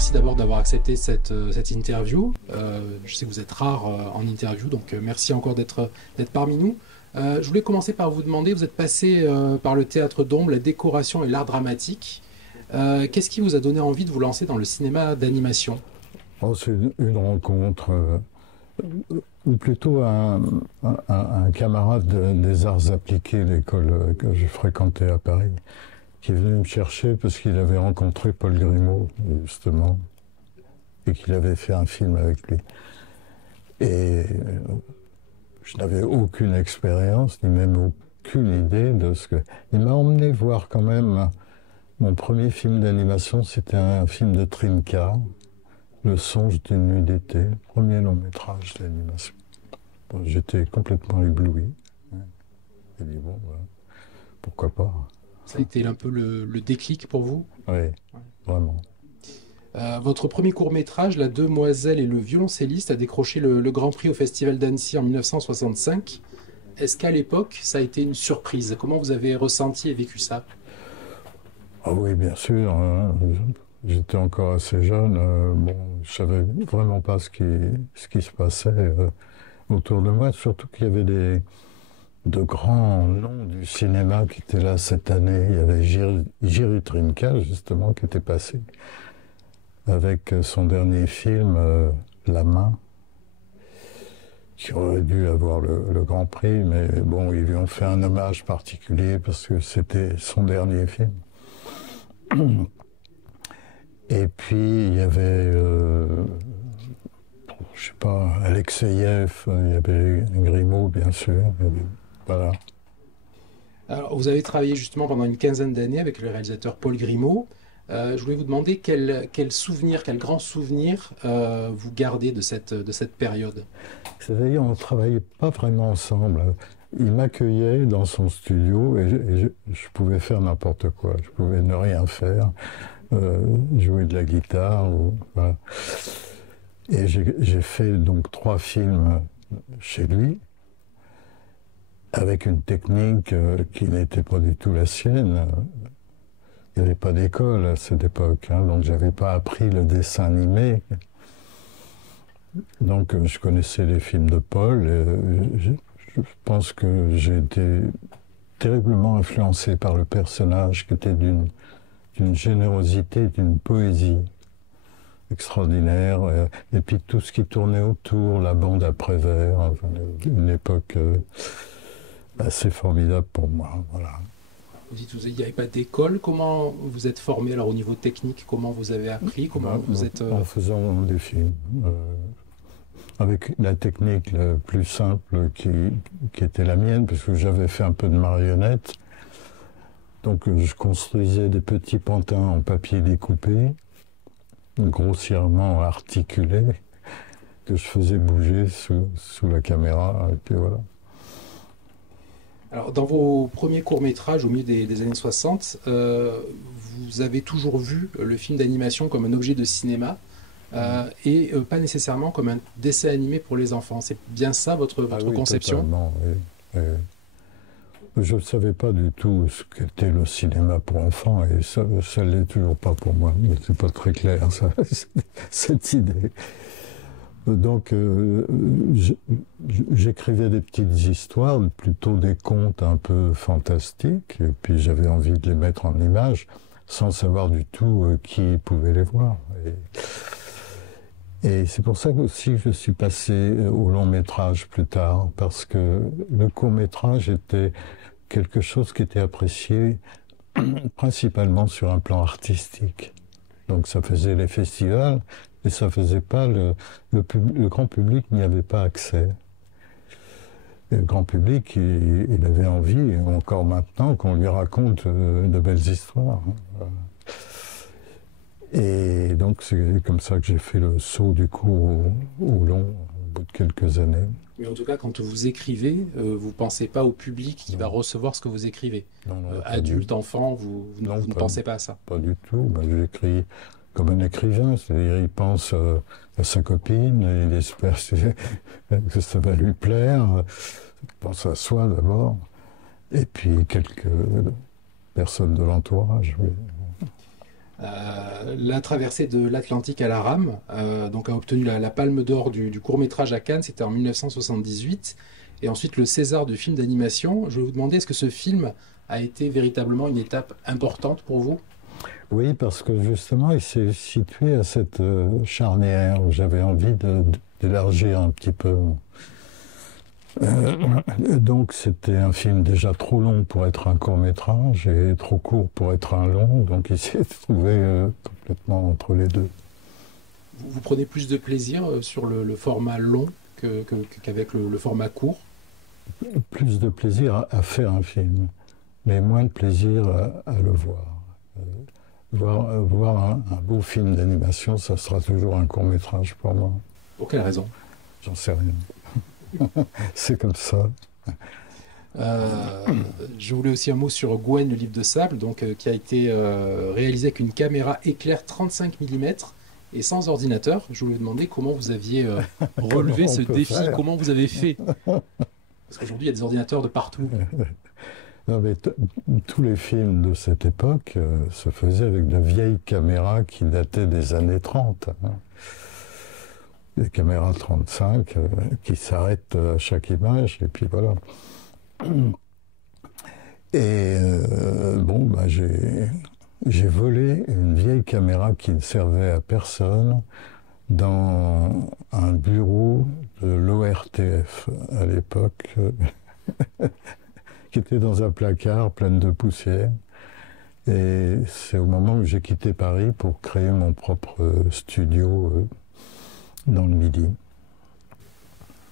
merci d'abord d'avoir accepté cette interview. Je sais que vous êtes rare en interview, donc merci encore d'être parmi nous. Je voulais commencer par vous demander, vous êtes passé par le théâtre d'ombre, la décoration et l'art dramatique. Qu'est-ce qui vous a donné envie de vous lancer dans le cinéma d'animation? Oh, c'est une rencontre, ou plutôt un camarade des arts appliqués, l'école que je fréquentais à Paris, qui est venu me chercher parce qu'il avait rencontré Paul Grimaud, justement, et qu'il avait fait un film avec lui. Et je n'avais aucune expérience, ni même aucune idée de ce que... Il m'a emmené voir quand même mon premier film d'animation, c'était un film de Trinca, Le songe d'une nuit d'été, premier long métrage d'animation. Bon, j'étais complètement ébloui. J'ai dit, bon, voilà, pourquoi pas. Ça a été un peu le déclic pour vous? Oui, vraiment. Votre premier court-métrage, La Demoiselle et le violoncelliste, a décroché le Grand Prix au Festival d'Annecy en 1965. Est-ce qu'à l'époque, ça a été une surprise? Comment vous avez ressenti et vécu ça? Ah oui, bien sûr. Hein. J'étais encore assez jeune. Bon, je savais vraiment pas ce qui se passait autour de moi. Surtout qu'il y avait de grands noms du cinéma qui étaient là cette année. Il y avait Jiří Trnka, justement, qui était passé avec son dernier film, La Main, qui aurait dû avoir le Grand Prix, mais bon, ils lui ont fait un hommage particulier parce que c'était son dernier film. Et puis, il y avait, je sais pas, Alexeïev, il y avait Grimaud, bien sûr, voilà. Alors, vous avez travaillé justement pendant une quinzaine d'années avec le réalisateur Paul Grimaud. Je voulais vous demander quel grand souvenir vous gardez de cette période. C'est-à-dire, on ne travaillait pas vraiment ensemble. Il m'accueillait dans son studio et je pouvais faire n'importe quoi. Je pouvais ne rien faire, jouer de la guitare. Voilà. Et j'ai fait donc 3 films chez lui, avec une technique qui n'était pas du tout la sienne. Il n'y avait pas d'école à cette époque, hein, donc je n'avais pas appris le dessin animé. Donc je connaissais les films de Paul. Je pense que j'ai été terriblement influencé par le personnage qui était d'une générosité, d'une poésie extraordinaire. Et puis tout ce qui tournait autour, la bande à Prévert, enfin, une époque assez formidable pour moi. Voilà. Vous dites qu'il n'y avait pas d'école. Comment vous êtes formé alors au niveau technique? Comment vous avez appris? Comment vous êtes En faisant des films. Avec la technique la plus simple qui était la mienne, parce que j'avais fait un peu de marionnette. Donc je construisais des petits pantins en papier découpé, grossièrement articulés, que je faisais bouger sous la caméra, et puis voilà. Alors, dans vos premiers courts-métrages au milieu des années 60, vous avez toujours vu le film d'animation comme un objet de cinéma et pas nécessairement comme un dessin animé pour les enfants. C'est bien ça votre Oui, conception? totalement, oui. Je ne savais pas du tout ce qu'était le cinéma pour enfants et ça ne l'est toujours pas pour moi. C'est pas très clair, ça, cette idée. Donc, j'écrivais des petites histoires, plutôt des contes un peu fantastiques, et puis j'avais envie de les mettre en images, sans savoir du tout qui pouvait les voir. Et c'est pour ça aussi que je suis passé au long métrage plus tard, parce que le court métrage était quelque chose qui était apprécié principalement sur un plan artistique. Donc ça faisait les festivals, et ça faisait pas le grand public n'y avait pas accès. Et le grand public, il avait envie, encore maintenant, qu'on lui raconte de belles histoires. Et donc c'est comme ça que j'ai fait le saut du court au long, au bout de quelques années. Mais en tout cas, quand vous écrivez, vous ne pensez pas au public qui va recevoir ce que vous écrivez. Non, Adulte, enfant, vous ne pensez pas à ça. Pas du tout. Ben, j'écris comme un écrivain, c'est-à-dire il pense à sa copine, et il espère que ça va lui plaire, il pense à soi d'abord, et puis quelques personnes de l'entourage. Oui. La traversée de l'Atlantique à la rame, donc a obtenu la Palme d'Or du court-métrage à Cannes, c'était en 1978, et ensuite le César du film d'animation. Je vais vous demander, est-ce que ce film a été véritablement une étape importante pour vous? Oui, parce que justement, il s'est situé à cette charnière où j'avais envie d'élargir un petit peu. Donc c'était un film déjà trop long pour être un court métrage et trop court pour être un long, donc il s'est trouvé complètement entre les deux. Vous prenez plus de plaisir sur le format long qu'avec le format court? Plus de plaisir à faire un film, mais moins de plaisir à le voir. Voir un beau film d'animation, ça sera toujours un court métrage pour moi. Pour quelle raison? J'en sais rien. C'est comme ça. Je voulais aussi un mot sur Gwen, le livre de sable, donc, qui a été réalisé avec une caméra éclair 35 mm et sans ordinateur. Je voulais demander comment vous aviez relevé ce défi, comment vous avez fait. Parce qu'aujourd'hui, il y a des ordinateurs de partout. Non, mais tous les films de cette époque se faisaient avec de vieilles caméras qui dataient des années 30. Hein. Des caméras 35 qui s'arrêtent à chaque image, et puis voilà. Et bon, bah, j'ai volé une vieille caméra qui ne servait à personne dans un bureau de l'ORTF à l'époque, qui était dans un placard plein de poussière. Et c'est au moment où j'ai quitté Paris pour créer mon propre studio dans le Midi.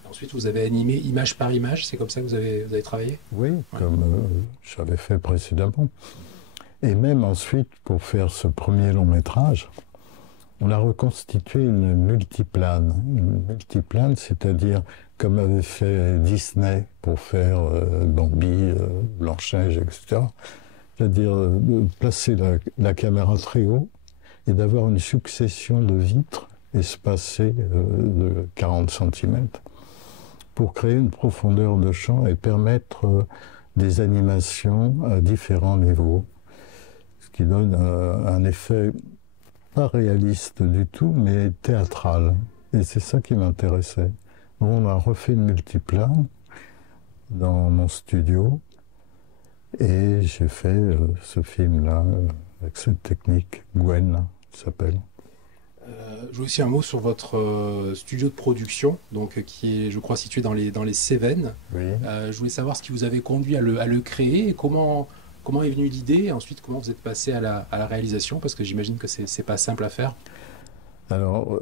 Ensuite, vous avez animé image par image, c'est comme ça que vous avez travaillé? Oui, comme j'avais fait précédemment. Et même ensuite, pour faire ce premier long métrage, on a reconstitué une multiplane. Une multiplane, c'est-à-dire comme avait fait Disney pour faire Bambi, Blanche-Neige, etc. C'est-à-dire placer la caméra très haut et d'avoir une succession de vitres espacées de 40 cm pour créer une profondeur de champ et permettre des animations à différents niveaux, ce qui donne un effet pas réaliste du tout, mais théâtral. Et c'est ça qui m'intéressait. On a refait une multiplane dans mon studio et j'ai fait ce film-là avec cette technique, Gwen, qui s'appelle. Je veux aussi un mot sur votre studio de production, donc, qui est, je crois, situé dans les Cévennes. Oui. Je voulais savoir ce qui vous avait conduit à le créer et comment est venue l'idée et ensuite comment vous êtes passé à la réalisation, parce que j'imagine que c'est pas simple à faire. Alors,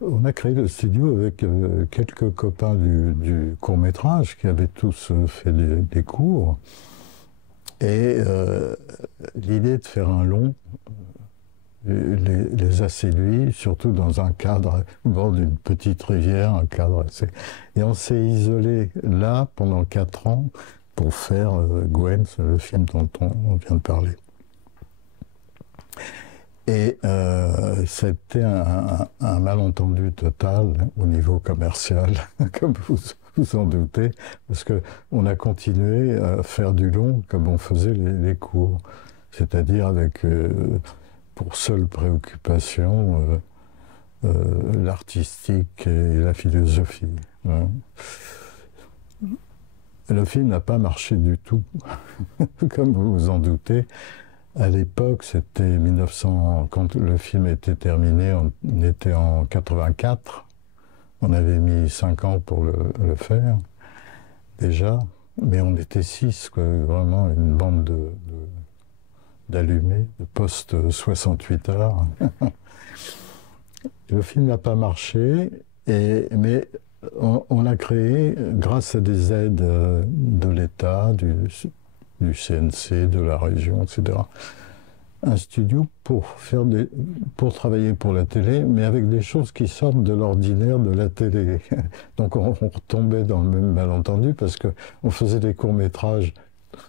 on a créé le studio avec quelques copains du court-métrage qui avaient tous fait des cours. Et l'idée de faire un long les a séduits, surtout dans un cadre au bord d'une petite rivière, un cadre assez... Et on s'est isolé là pendant 4 ans pour faire Gwen, le film dont on vient de parler. Et c'était un malentendu total au niveau commercial, comme vous en doutez, parce qu'on a continué à faire du long comme on faisait les cours, c'est-à-dire avec pour seule préoccupation l'artistique et la philosophie. Hein. Le film n'a pas marché du tout, comme vous vous en doutez. À l'époque, c'était 1900, quand le film était terminé, on était en 84. On avait mis 5 ans pour le faire, déjà. Mais on était 6, quoi, vraiment une bande d'allumés, de post-68 heures. Le film n'a pas marché, mais on a créé, grâce à des aides de l'État, du CNC, de la région, etc., un studio pour travailler pour la télé, mais avec des choses qui sortent de l'ordinaire de la télé. Donc on retombait dans le même malentendu parce qu'on faisait des courts-métrages,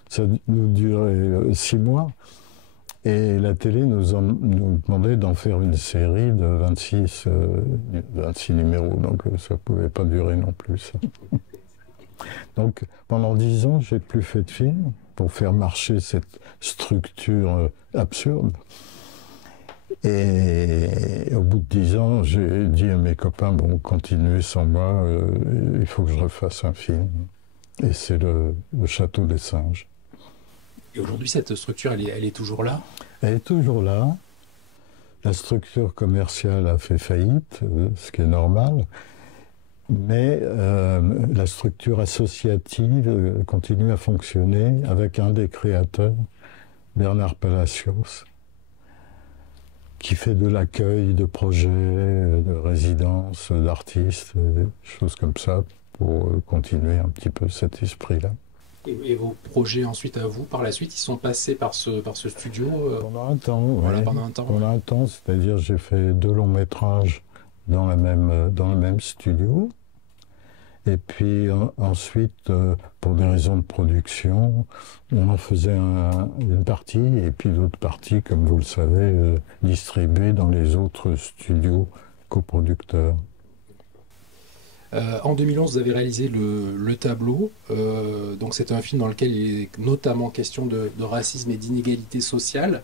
ça nous durait 6 mois, et la télé nous demandait d'en faire une série de 26 numéros, donc ça ne pouvait pas durer non plus. Donc pendant 10 ans, j'ai plus fait de film pour faire marcher cette structure absurde. Et au bout de 10 ans, j'ai dit à mes copains, bon, continuez sans moi, il faut que je refasse un film. Et c'est le Château des Singes. Et aujourd'hui, cette structure, elle est toujours là? Elle est toujours là. La structure commerciale a fait faillite, ce qui est normal. Mais la structure associative continue à fonctionner avec un des créateurs, Bernard Palacios, qui fait de l'accueil de projets, de résidences, d'artistes, des choses comme ça, pour continuer un petit peu cet esprit-là. Et vos projets ensuite à vous, par la suite, ils sont passés par ce studio Pendant un temps, voilà, ouais. pendant un temps. Pendant un temps, c'est-à-dire j'ai fait 2 longs métrages dans le même studio. Et puis ensuite, pour des raisons de production, on en faisait une partie, et puis l'autre partie, comme vous le savez, distribuée dans les autres studios coproducteurs. En 2011, vous avez réalisé le Tableau. Donc c'est un film dans lequel il est notamment question de racisme et d'inégalité sociale.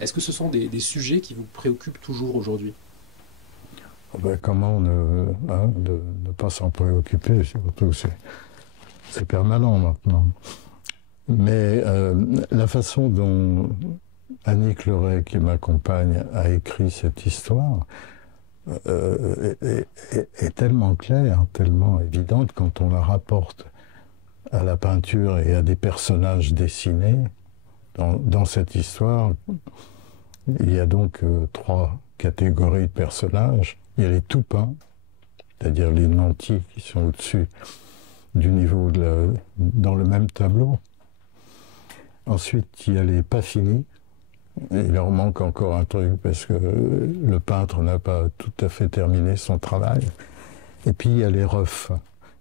Est-ce que ce sont des sujets qui vous préoccupent toujours aujourd'hui? Ben, comment ne pas s'en préoccuper, surtout c'est permanent maintenant. Mais la façon dont Annick Leray, qui m'accompagne, a écrit cette histoire est tellement claire, tellement évidente quand on la rapporte à la peinture et à des personnages dessinés. Dans cette histoire, il y a donc 3 catégories de personnages. Il y a les tout peints, c'est-à-dire les nantis qui sont au-dessus du niveau dans le même tableau. Ensuite, il y a les pas finis. Il leur manque encore un truc parce que le peintre n'a pas tout à fait terminé son travail. Et puis il y a les refs,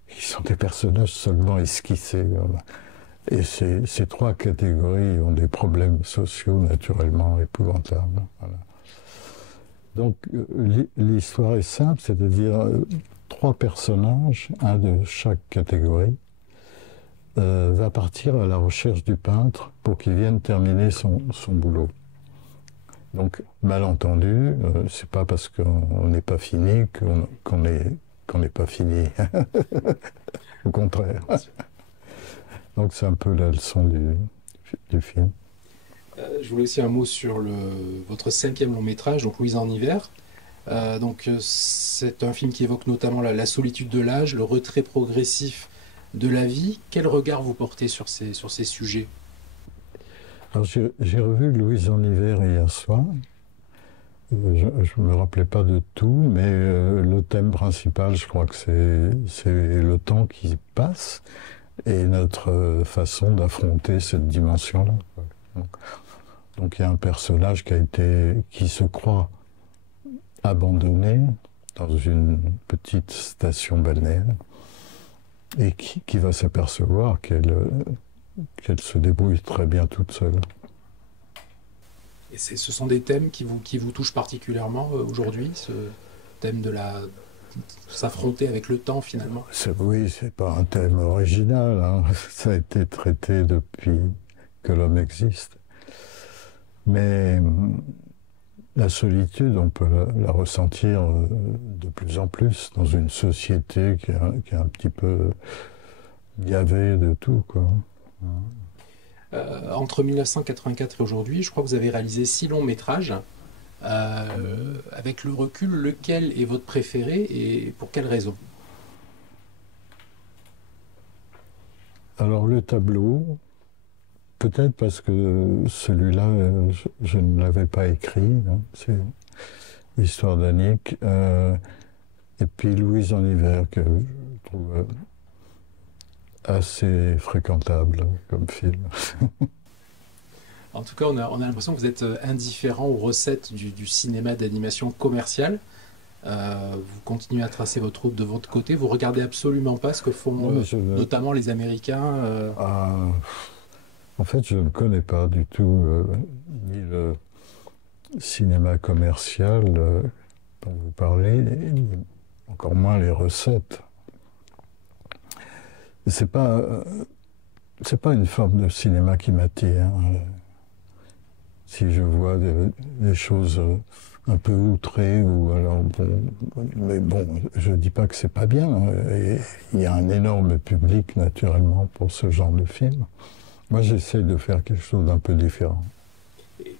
qui sont des personnages seulement esquissés. Et ces 3 catégories ont des problèmes sociaux naturellement épouvantables. Voilà. Donc l'histoire est simple, c'est-à-dire 3 personnages, un de chaque catégorie, va partir à la recherche du peintre pour qu'il vienne terminer son boulot. Donc, malentendu, c'est pas parce qu'on n'est pas fini qu'on n'est pas fini. Au contraire. Donc c'est un peu la leçon du film. Je voulais aussi un mot sur votre 5e long métrage, donc Louise en hiver. C'est un film qui évoque notamment la solitude de l'âge, le retrait progressif de la vie. Quel regard vous portez sur ces sujets? Alors j'ai revu Louise en hiver hier soir. Je ne me rappelais pas de tout, mais le thème principal, je crois que c'est le temps qui passe et notre façon d'affronter cette dimension-là. Donc il y a un personnage qui se croit abandonné dans une petite station balnéaire et qui va s'apercevoir qu'elle se débrouille très bien toute seule. Et ce sont des thèmes qui vous touchent particulièrement aujourd'hui, ce thème de s'affronter avec le temps finalement? Oui, c'est pas un thème original, hein. Ça a été traité depuis que l'homme existe. Mais la solitude, on peut la ressentir de plus en plus dans une société qui est un petit peu gavée de tout, quoi. Entre 1984 et aujourd'hui, je crois que vous avez réalisé 6 longs métrages. Avec le recul, lequel est votre préféré et pour quelle raison? Alors le tableau, peut-être parce que celui-là, je ne l'avais pas écrit, hein. C'est l'histoire d'Annick. Et puis Louise en hiver, que je trouve assez fréquentable comme film. En tout cas, on a l'impression que vous êtes indifférent aux recettes du cinéma d'animation commercial. Vous continuez à tracer votre route de votre côté. Vous regardez absolument pas ce que font notamment les Américains. En fait, je ne connais pas du tout ni le cinéma commercial dont vous parlez, ni encore moins les recettes. C'est pas une forme de cinéma qui m'attire. Si je vois des choses un peu outrées, ou alors mais bon, je dis pas que c'est pas bien. Et il y a un énorme public naturellement pour ce genre de film. Moi, j'essaie de faire quelque chose d'un peu différent. Et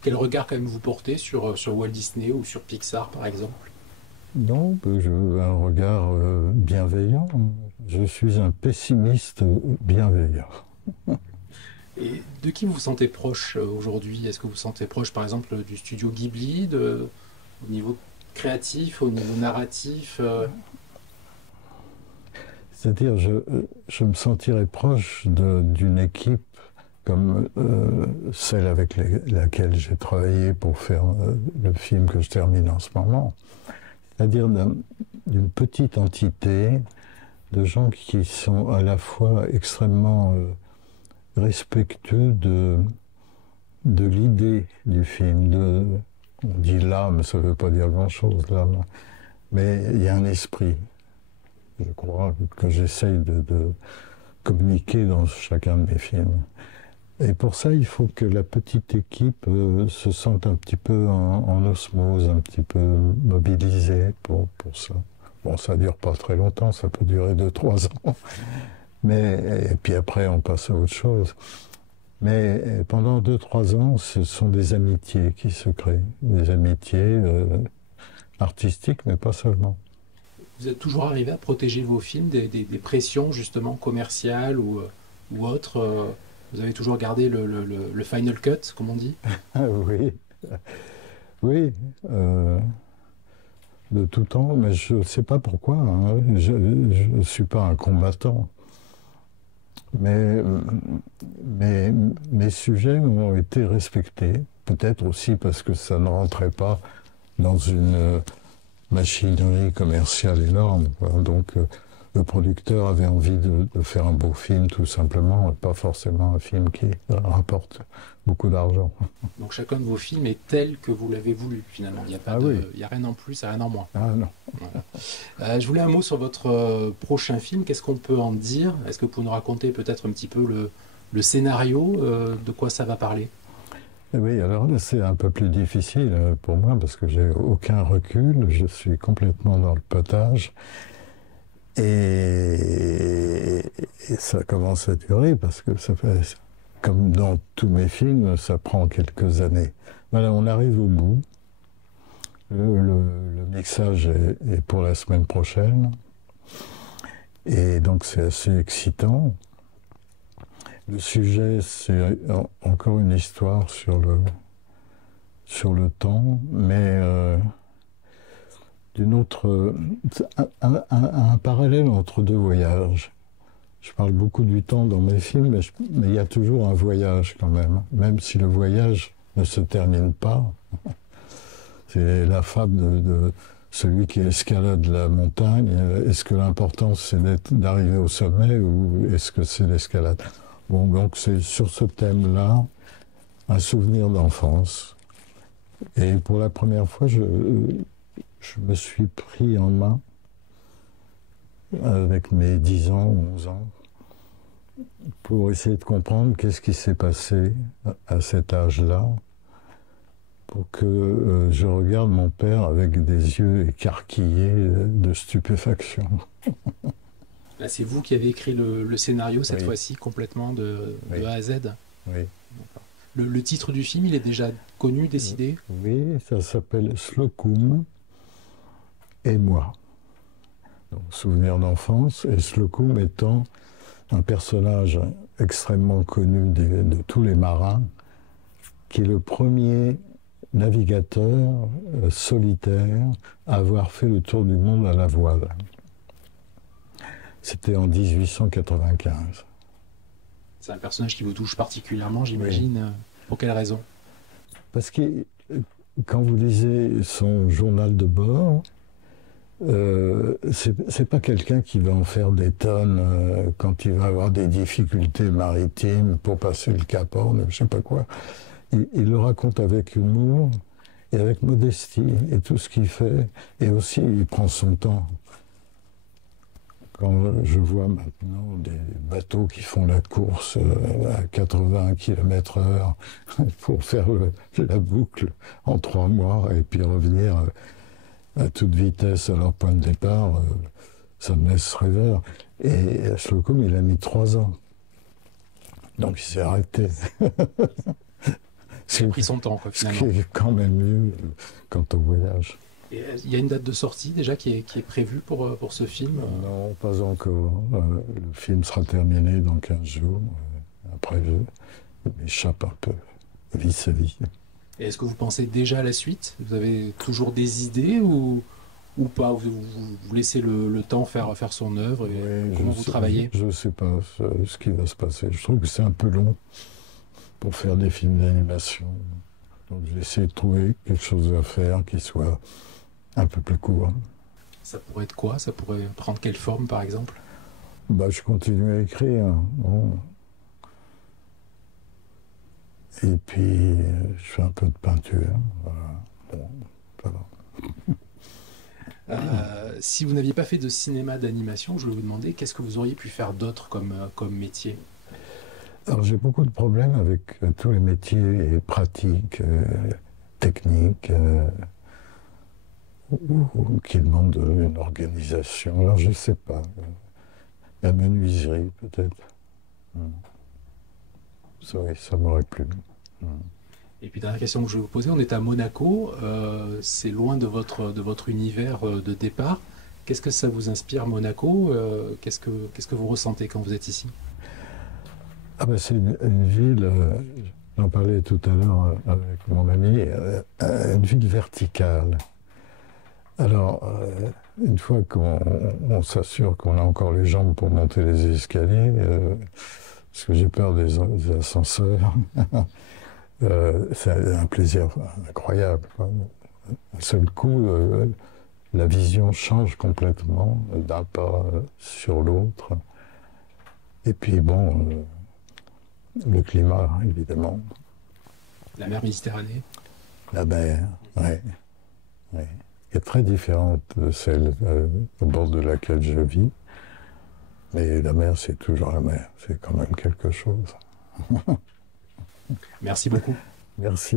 quel regard quand même vous portez sur Walt Disney ou sur Pixar par exemple? Non, un regard bienveillant. Je suis un pessimiste bienveillant. Et de qui vous vous sentez proche aujourd'hui? Est-ce que vous vous sentez proche par exemple du studio Ghibli, au niveau créatif, au niveau narratif C'est-à-dire, je me sentirais proche d'une équipe comme celle avec laquelle j'ai travaillé pour faire le film que je termine en ce moment. C'est-à-dire d'une petite entité de gens qui sont à la fois extrêmement respectueux de l'idée du film. On dit l'âme, ça ne veut pas dire grand-chose, l'âme. Mais il y a un esprit, je crois, que j'essaye de communiquer dans chacun de mes films. Et pour ça, il faut que la petite équipe se sente un petit peu en osmose, un petit peu mobilisée pour ça. Bon, ça dure pas très longtemps, ça peut durer 2-3 ans. Et puis après, on passe à autre chose. Mais pendant 2-3 ans, ce sont des amitiés qui se créent. Des amitiés artistiques, mais pas seulement. Vous êtes toujours arrivé à protéger vos films des pressions justement commerciales ou autres vous avez toujours gardé le final cut, comme on dit? Oui, oui, de tout temps, mais je ne sais pas pourquoi. Hein. Je ne suis pas un combattant. Mais mes sujets ont été respectés, peut-être aussi parce que ça ne rentrait pas dans une machinerie commerciale énorme. Donc le producteur avait envie de faire un beau film tout simplement, et pas forcément un film qui rapporte beaucoup d'argent. Donc chacun de vos films est tel que vous l'avez voulu finalement, il n'y a, pas oui. Il y a rien en plus et rien en moins. Ah non. Voilà. Je voulais un mot sur votre prochain film, qu'est-ce qu'on peut en dire? Est-ce que vous pouvez nous raconter peut-être un petit peu le scénario, de quoi ça va parler? Oui, alors là c'est un peu plus difficile pour moi parce que j'ai aucun recul, je suis complètement dans le potage. Et ça commence à durer parce que ça fait, comme dans tous mes films, ça prend quelques années. Voilà, on arrive au bout. Le mixage est pour la semaine prochaine. Et donc c'est assez excitant. Le sujet, c'est encore une histoire sur le temps, mais d'une autre, un parallèle entre deux voyages. Je parle beaucoup du temps dans mes films, mais il y a toujours un voyage quand même si le voyage ne se termine pas. C'est la fable de celui qui escalade la montagne. Est-ce que l'important c'est d'arriver au sommet ou est-ce que c'est l'escalade? Bon, donc c'est sur ce thème-là, un souvenir d'enfance. Et pour la première fois, je me suis pris en main avec mes 10 ans, 11 ans, pour essayer de comprendre qu'est-ce qui s'est passé à cet âge-là, pour que je regarde mon père avec des yeux écarquillés de stupéfaction. Là, c'est vous qui avez écrit le scénario cette fois-ci, complètement de A à Z? Oui. Le titre du film, il est déjà connu, décidé? Oui, ça s'appelle Slocum et moi. Donc, souvenir d'enfance, et Slocum étant un personnage extrêmement connu de tous les marins, qui est le premier navigateur solitaire à avoir fait le tour du monde à la voile. C'était en 1895. C'est un personnage qui vous touche particulièrement, j'imagine. Oui. Pour quelle raison? Parce que quand vous lisez son journal de bord, c'est pas quelqu'un qui va en faire des tonnes quand il va avoir des difficultés maritimes pour passer le Cap Horn, je sais pas quoi. Il le raconte avec humour et avec modestie, et tout ce qu'il fait, et aussi il prend son temps. Quand je vois maintenant des bateaux qui font la course à 80 km/h pour faire la boucle en 3 mois et puis revenir à toute vitesse à leur point de départ, ça me laisse rêveur. Et Slocum, il a mis 3 ans. Donc il s'est arrêté. Il a pris son temps, quoi, finalement. Ce qui est quand même mieux quand on voyage. Et il y a une date de sortie déjà qui est prévue pour ce film? Non, pas encore. Le film sera terminé dans 15 jours, après je m'échappe un peu, vis-à-vis. Et est-ce que vous pensez déjà à la suite? Vous avez toujours des idées ou pas? Vous laissez le temps faire son œuvre et Oui, comment vous travaillez? Je ne sais pas ce qui va se passer. Je trouve que c'est un peu long pour faire des films d'animation. Donc j'ai essayé de trouver quelque chose à faire qui soit un peu plus court. Ça pourrait être quoi? Ça pourrait prendre quelle forme, par exemple? Bah, je continue à écrire. Bon. Et puis, je fais un peu de peinture. Voilà. Bon, ça va. Si vous n'aviez pas fait de cinéma d'animation, je voulais vous demander qu'est-ce que vous auriez pu faire d'autre comme métier? Alors, j'ai beaucoup de problèmes avec tous les métiers pratiques, techniques, qui demandent une organisation. Alors, je ne sais pas. La menuiserie, peut-être. Ça m'aurait plu. Et puis, dernière question que je vais vous poser, on est à Monaco, c'est loin de votre univers de départ. Qu'est-ce que ça vous inspire, Monaco? Qu'est-ce que vous ressentez quand vous êtes ici? Ah ben c'est une ville, j'en parlais tout à l'heure avec mon ami, une ville verticale. Alors, une fois qu'on s'assure qu'on a encore les jambes pour monter les escaliers, parce que j'ai peur des ascenseurs, c'est un plaisir incroyable. D'un seul coup, la vision change complètement d'un pas sur l'autre. Et puis bon, le climat, évidemment. La mer Méditerranée? La mer, oui. Ouais. Qui est très différente de celle au bord de laquelle je vis. Mais la mer, c'est toujours la mer. C'est quand même quelque chose. Merci beaucoup. Merci.